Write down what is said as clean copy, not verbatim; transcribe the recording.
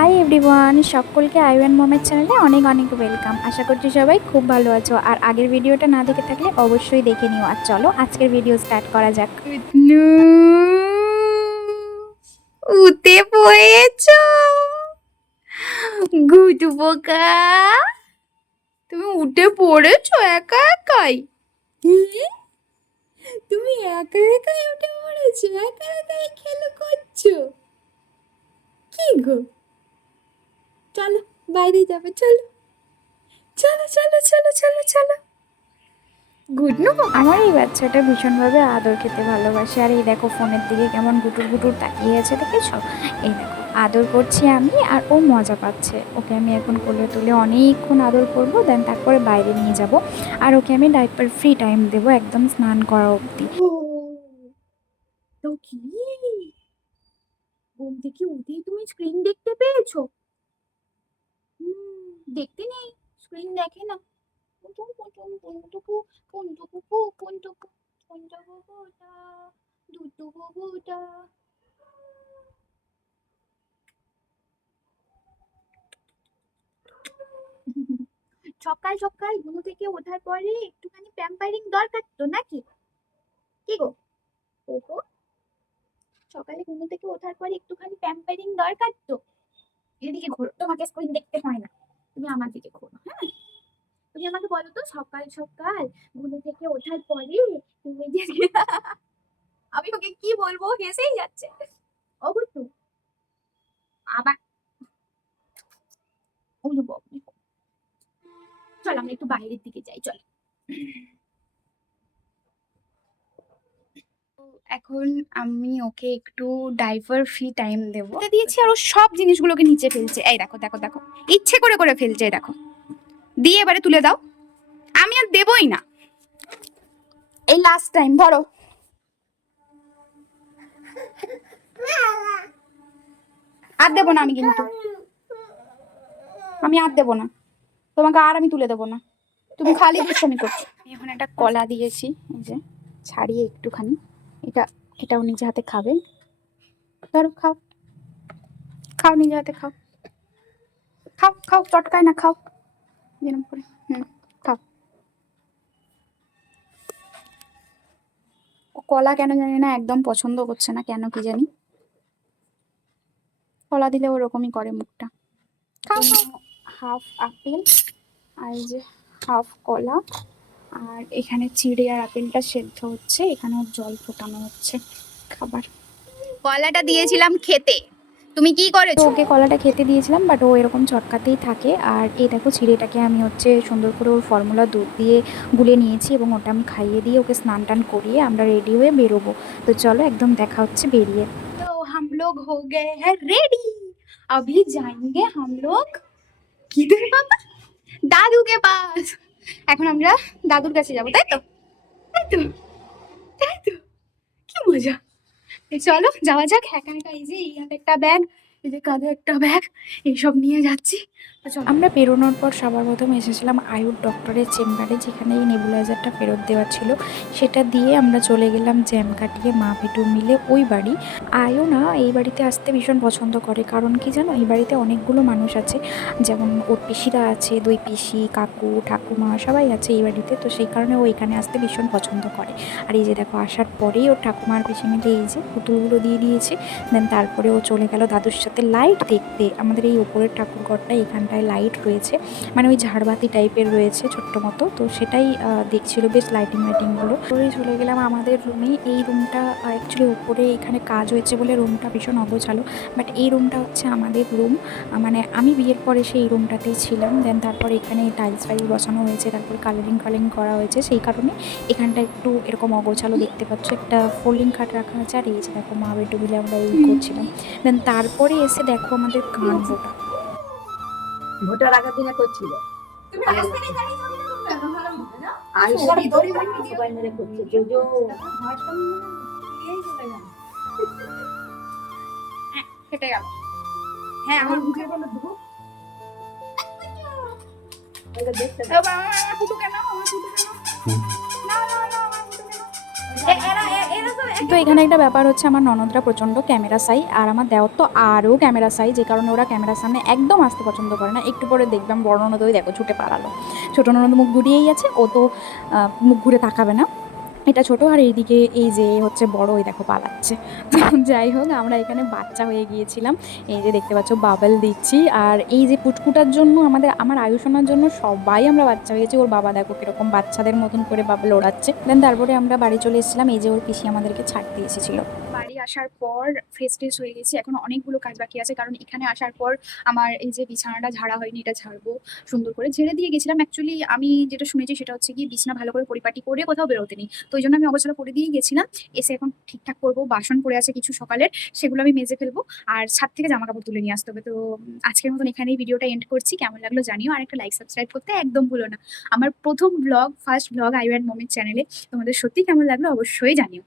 Hi everyone, সকলকে আইওয়ান মোমের চ্যানেলে অনেক অনেক ওয়েলকাম। আশা করছি সবাই খুব ভালো আছো। আর আগের ভিডিওটা না দেখে থাকলে অবশ্যই দেখে নিও। আর চলো আজকের ভিডিও স্টার্ট করা যাক। উঠে পড়েছো গুডু বোকা, তুমি উঠে পড়েছো একা একাই? তুমি একা একাই উঠে পড়েছো, একা একাই খেলা করছো? কি গো, চলো বাইরে যাবে, চলো চলো চলো চলো চলো চলো। গুডনু, আমার এই বাচ্চাটা ভীষণভাবে আদর খেতে ভালোবাসে। আর এই দেখো ফোনের দিকে কেমন গুটুর গুটুর তাকিয়ে আছে, দেখেছো? এই দেখো আদর করছি আমি আর ও মজা পাচ্ছে। ওকে আমি এখন কোলে তুলে অনেকক্ষণ আদর করবো, দেন তারপরে বাইরে নিয়ে যাব। আর ওকে আমি ডাইপার ফ্রি টাইম দেবো একদম স্নান করা অবধি। তো কি, ঘুম থেকে উঠেই তুমি স্ক্রিন দেখতে পেয়েছো? দেখতে নেই, স্ক্রিন দেখে না। পুটুম পুটুম পুন্টুকু পুন্টুকু পু পুন্টুকু পুন্টুকু পুটা দুটুকু পুটা। সকাল সকাল ঘুম থেকে ওঠার পরে একটুখানি প্যাম্পারিং দরকার তো নাকি? কি গো ওহো, সকালে ঘুম থেকে ওঠার পরে একটুখানি প্যাম্পারিং দরকার তো। এদিকে ঘোরো, তোমাকে স্ক্রিন দেখতে হয় না, তুমি আমার দিকে ঘোরো। হ্যাঁ, তুমি আমাকে বলো তো, সকাল সকাল ঘুম থেকে ওঠার পরে তুমি যে আমি ওকে কি বলবো, হেসেই যাচ্ছে। অবশ্যই আবার চল আমরা একটু বাইরের দিকে যাই, চল। এখন আমি ওকে একটু ডাইপার ফ্রি টাইম দেবো দিয়েছি, আর ও সব জিনিসগুলোকে নিচে ফেলছে। এই দেখো দেখো দেখো, ইচ্ছে করে করে ফেলছে। এই দেখো, দিয়ে এবারে তুলে দাও। আমি আর দেবই না, এই লাস্ট টাইম ধরো। আর দেবো না আমি, কিন্তু আমি আর দেবো না তোমাকে, আর আমি তুলে দেবো না। তুমি খালি দুষ্টুমি করছো। আমি এখন একটা কলা দিয়েছি, এই যে ছাড়িয়ে একটুখানি, এটা এটাও নিজে হাতে খাবে। ধরো খাও, খাও নিজে হাতে খাও, খাও খাও, চটকায় না, খাও যেরকম করে। খাও। ও কলা কেন জানি না একদম পছন্দ করছে না, কেন কি জানি। কলা দিলে ওরকমই করে মুখটা। খাও খাও। হাফ আপেল আর এই যে হাফ কলা, আর এখানে চিড়ে আর আপেলটা সেদ্ধ হচ্ছে, এখানে জল ফোটানো হচ্ছে খাবার। কলাটা দিয়েছিলাম খেতে, তুমি কি করেছো? ওকে কলাটা খেতে দিয়েছিলাম, বাট ও এরকম চটকাতেই থাকে। আর এই দেখো চিড়েটাকে আমি হচ্ছে সুন্দর করে ওর ফর্মুলা দুধ দিয়ে গুলে নিয়েছি, এবং ওটা আমি খাইয়ে দিয়ে ওকে স্নান টান করিয়ে আমরা রেডি হয়ে বেরোবো। তো চলো একদম দেখা হচ্ছে বেরিয়ে। তো हम लोग हो गए हैं रेडी, अभी जाएंगे हम लोग किधर बाबा, দাদু কে পাস। এখন আমরা দাদুর কাছে যাবো, তাই তো? তাই তো, তাই তো, কি মজা। চলো যাওয়া যাক। একা একা এই যে এই হাতে একটা ব্যাগ, এই যে কাঁধে একটা ব্যাগ, এইসব নিয়ে যাচ্ছি। আমরা বেরোনোর পর সবার প্রথম এসেছিলাম আয়ুর ডক্টরের চেম্বারে, যেখানে এই নেবুলাইজারটা ফেরত দেওয়ার ছিল। সেটা দিয়ে আমরা চলে গেলাম জ্যাম কাটিয়ে মা ভিটু মিলে ওই বাড়ি। আয়ু না এই বাড়িতে আসতে ভীষণ পছন্দ করে, কারণ কি জানো, এই বাড়িতে অনেকগুলো মানুষ আছে, যেমন ওর পিসিরা আছে, দুই পিসি, কাকু ঠাকুমা সবাই আছে এই বাড়িতে। তো সেই কারণে ও এখানে আসতে ভীষণ পছন্দ করে। আর এই যে দেখো আসার পরেই ওর ঠাকুমার পিসি মিলে এই যে পুতুলগুলো দিয়ে দিয়েছে। দেন তারপরে ও চলে গেল দাদুর সাথে লাইট দেখতে। আমাদের এই ওপরের ঠাকুরঘরটা, এখানটায় লাইট রয়েছে, মানে ওই ঝাড়বাতি টাইপের রয়েছে ছোট্ট মতো, তো সেটাই দেখছিল বেশ লাইটিংগুলো। পরে চলে গেলাম আমাদের রুমে। এই রুমটা অ্যাকচুয়ালি ওপরে এখানে কাজ হয়েছে বলে রুমটা ভীষণ অগোছালো, বাট এই রুমটা হচ্ছে আমাদের রুম। মানে আমি বিয়ের পরে সেই রুমটাতেই ছিলাম। দেন তারপর এখানে টাইলস ফাইল বসানো হয়েছে, তারপর কালারিং করা হয়েছে, সেই কারণে এখানটা একটু এরকম অগোছালো দেখতে পাচ্ছ। একটা ফোল্ডিং খাট রাখা আছে, আর এই যে দেখো মা বেটু মিলে আমরা এই করছিলাম। দেন তারপরে এসে দেখো আমাদের কাণ্ডটা। ভোটার আগের দিনে করছিল, কেটে গেল। হ্যাঁ আমার মুখে দেখতে আমার ফুটু কেন, আমার ফুটু কেন, না না না আমার ফুটু কেন। তো এখানে একটা ব্যাপার হচ্ছে, আমার ননদরা প্রচণ্ড ক্যামেরা সাই, আর আমার দেওর তো আরও ক্যামেরা সাই, যে কারণে ওরা ক্যামেরার সামনে একদম আসতে পছন্দ করে না। একটু পরে দেখবেন বড় ননদ ওই দেখো ছুটে পালালো। ছোটো ননদ মুখ ঘুরিয়েই আছে, ও তো মুখ ঘুরে তাকাবে না। এটা ছোট, আর এইদিকে এই যে হচ্ছে বড়, ওই দেখো পালাচ্ছে। তো যাই হোক, আমরা এখানে বাচ্চা হয়ে গিয়েছিলাম। এই যে দেখতে পাচ্ছ বাবেল দিচ্ছি, আর এই যে পুটকুটার জন্য আমার আয়ুষণার জন্য সবাই আমরা বাচ্চা হয়েছি। ওর বাবা দেখো কিরকম বাচ্চাদের মতন করে বাবেল ওড়াচ্ছে। দেন তারপরে আমরা বাড়ি চলে এসেছিলাম। এই যে ওর পিসি আমাদেরকে ছাড়তে এসেছিল। বাড়ি আসার পর ফ্রেশ ট্রেশ হয়ে গেছি, এখন অনেকগুলো কাজ বাকি আছে, কারণ এখানে আসার পর আমার এই যে বিছানাটা ঝাড়া হয়নি, এটা ঝাড়বো। সুন্দর করে ঝেড়ে দিয়ে গেছিলাম। অ্যাকচুয়ালি আমি যেটা শুনেছি সেটা হচ্ছে কি, বিছানা ভালো করে পরিপাটি করে কোথাও বেরোতে নেই, তো ওই জন্য আমি অবসর করে দিয়েই গেছিলাম। এসে এখন ঠিকঠাক করবো, বাসন পড়ে আছে কিছু সকালের, সেগুলো আমি মেজে ফেলবো, আর ছাদ থেকে জামা কাপড় তুলে নিয়ে আসতে হবে। তো আজকের মতন এখানেই ভিডিওটা এন্ড করছি। কেমন লাগলো জানিও, আর একটা লাইক সাবস্ক্রাইব করতে একদম ভুলো না। আমার প্রথম ব্লগ, ফার্স্ট ব্লগ আইউ অ্যান্ড মমির চ্যানেলে। তোমাদের সত্যি কেমন লাগলো অবশ্যই জানিও।